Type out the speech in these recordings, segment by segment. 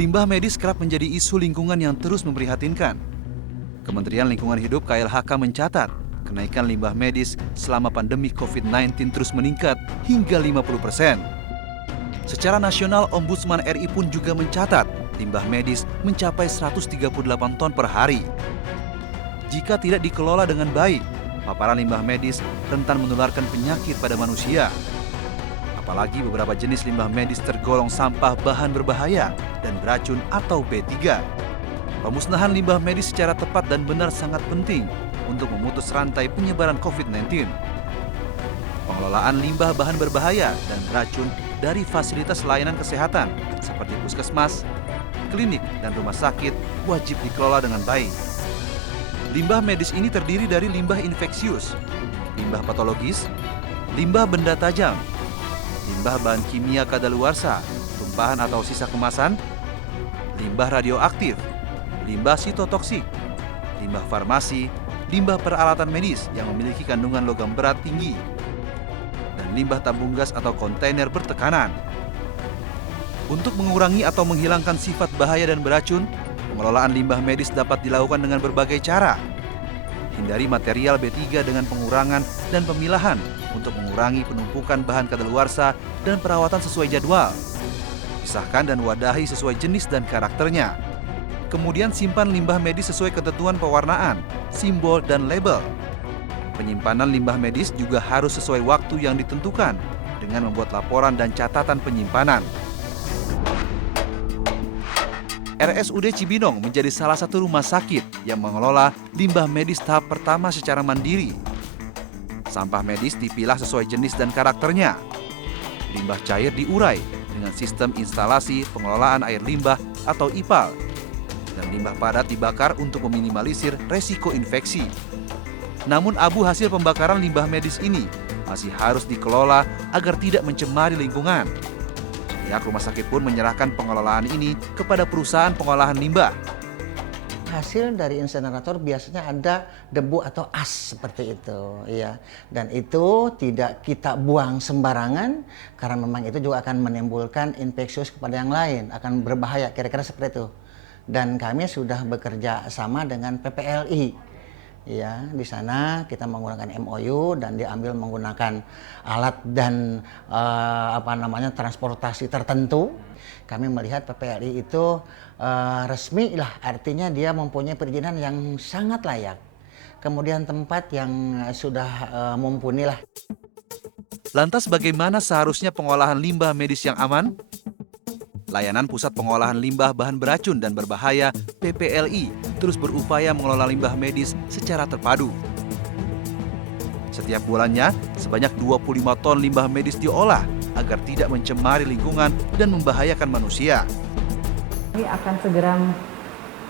Limbah medis kerap menjadi isu lingkungan yang terus memprihatinkan. Kementerian Lingkungan Hidup KLHK mencatat, kenaikan limbah medis selama pandemi COVID-19 terus meningkat hingga 50%. Secara nasional, Ombudsman RI pun juga mencatat limbah medis mencapai 138 ton per hari. Jika tidak dikelola dengan baik, paparan limbah medis rentan menularkan penyakit pada manusia. Apalagi beberapa jenis limbah medis tergolong sampah bahan berbahaya dan beracun atau B3. Pemusnahan limbah medis secara tepat dan benar sangat penting untuk memutus rantai penyebaran COVID-19. Pengelolaan limbah bahan berbahaya dan beracun dari fasilitas layanan kesehatan seperti puskesmas, klinik, dan rumah sakit wajib dikelola dengan baik. Limbah medis ini terdiri dari limbah infeksius, limbah patologis, limbah benda tajam, limbah bahan kimia kadaluarsa, tumpahan atau sisa kemasan, limbah radioaktif, limbah sitotoksik, limbah farmasi, limbah peralatan medis yang memiliki kandungan logam berat tinggi, dan limbah tabung gas atau kontainer bertekanan. Untuk mengurangi atau menghilangkan sifat bahaya dan beracun, pengelolaan limbah medis dapat dilakukan dengan berbagai cara. Hindari material B3 dengan pengurangan dan pemilahan untuk mengurangi penumpukan bahan kadaluarsa dan perawatan sesuai jadwal. Pisahkan dan wadahi sesuai jenis dan karakternya. Kemudian simpan limbah medis sesuai ketentuan pewarnaan, simbol, dan label. Penyimpanan limbah medis juga harus sesuai waktu yang ditentukan dengan membuat laporan dan catatan penyimpanan. RSUD Cibinong menjadi salah satu rumah sakit yang mengelola limbah medis tahap pertama secara mandiri. Sampah medis dipilah sesuai jenis dan karakternya. Limbah cair diurai dengan sistem instalasi pengelolaan air limbah atau IPAL. Dan limbah padat dibakar untuk meminimalisir resiko infeksi. Namun abu hasil pembakaran limbah medis ini masih harus dikelola agar tidak mencemari lingkungan. Pihak rumah sakit pun menyerahkan pengelolaan ini kepada perusahaan pengolahan limbah. Hasil dari insinerator biasanya ada debu atau as seperti itu, ya. Dan itu tidak kita buang sembarangan karena memang itu juga akan menimbulkan infeksius kepada yang lain, akan berbahaya, kira-kira seperti itu. Dan kami sudah bekerja sama dengan PPLI. Ya, di sana kita menggunakan MOU dan diambil menggunakan alat dan transportasi tertentu. Kami melihat PPLI itu resmi lah, artinya dia mempunyai perizinan yang sangat layak. Kemudian tempat yang sudah mumpuni lah. Lantas bagaimana seharusnya pengolahan limbah medis yang aman? Layanan Pusat Pengolahan Limbah Bahan Beracun dan Berbahaya (PPLI) terus berupaya mengelola limbah medis secara terpadu. Setiap bulannya, sebanyak 25 ton limbah medis diolah agar tidak mencemari lingkungan dan membahayakan manusia. Kami akan segera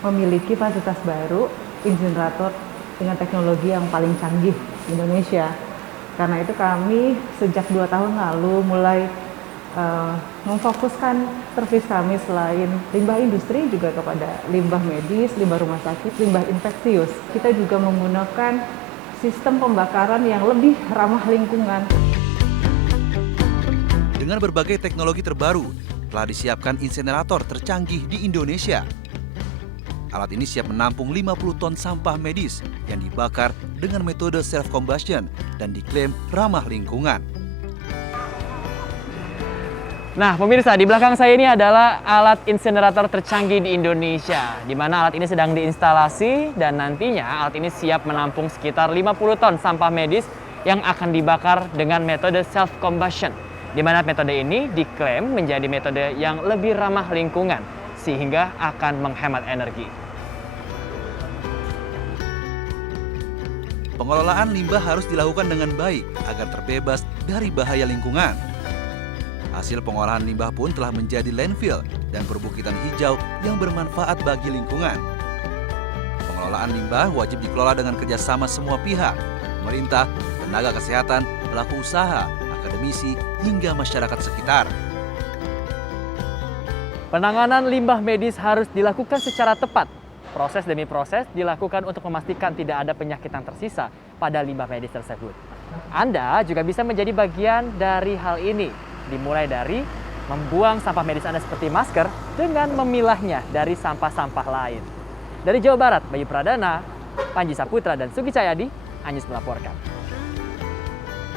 memiliki fasilitas baru, insinerator dengan teknologi yang paling canggih di Indonesia. Karena itu kami sejak 2 tahun lalu mulai memfokuskan servis kami selain limbah industri juga kepada limbah medis, limbah rumah sakit, limbah infeksius. Kita juga menggunakan sistem pembakaran yang lebih ramah lingkungan. Dengan berbagai teknologi terbaru, telah disiapkan insinerator tercanggih di Indonesia. Alat ini siap menampung 50 ton sampah medis yang dibakar dengan metode self-combustion dan diklaim ramah lingkungan. Nah, pemirsa, di belakang saya ini adalah alat insinerator tercanggih di Indonesia, di mana alat ini sedang diinstalasi dan nantinya alat ini siap menampung sekitar 50 ton sampah medis yang akan dibakar dengan metode self-combustion, di mana metode ini diklaim menjadi metode yang lebih ramah lingkungan, sehingga akan menghemat energi. Pengelolaan limbah harus dilakukan dengan baik agar terbebas dari bahaya lingkungan. Hasil pengolahan limbah pun telah menjadi landfill dan perbukitan hijau yang bermanfaat bagi lingkungan. Pengelolaan limbah wajib dikelola dengan kerjasama semua pihak, pemerintah, tenaga kesehatan, pelaku usaha, akademisi, hingga masyarakat sekitar. Penanganan limbah medis harus dilakukan secara tepat. Proses demi proses dilakukan untuk memastikan tidak ada penyakit yang tersisa pada limbah medis tersebut. Anda juga bisa menjadi bagian dari hal ini, dimulai dari membuang sampah medis Anda seperti masker dengan memilahnya dari sampah-sampah lain. Dari Jawa Barat, Bayu Pradana, Panji Saputra, dan Sugi Cahyadi, Anyus melaporkan.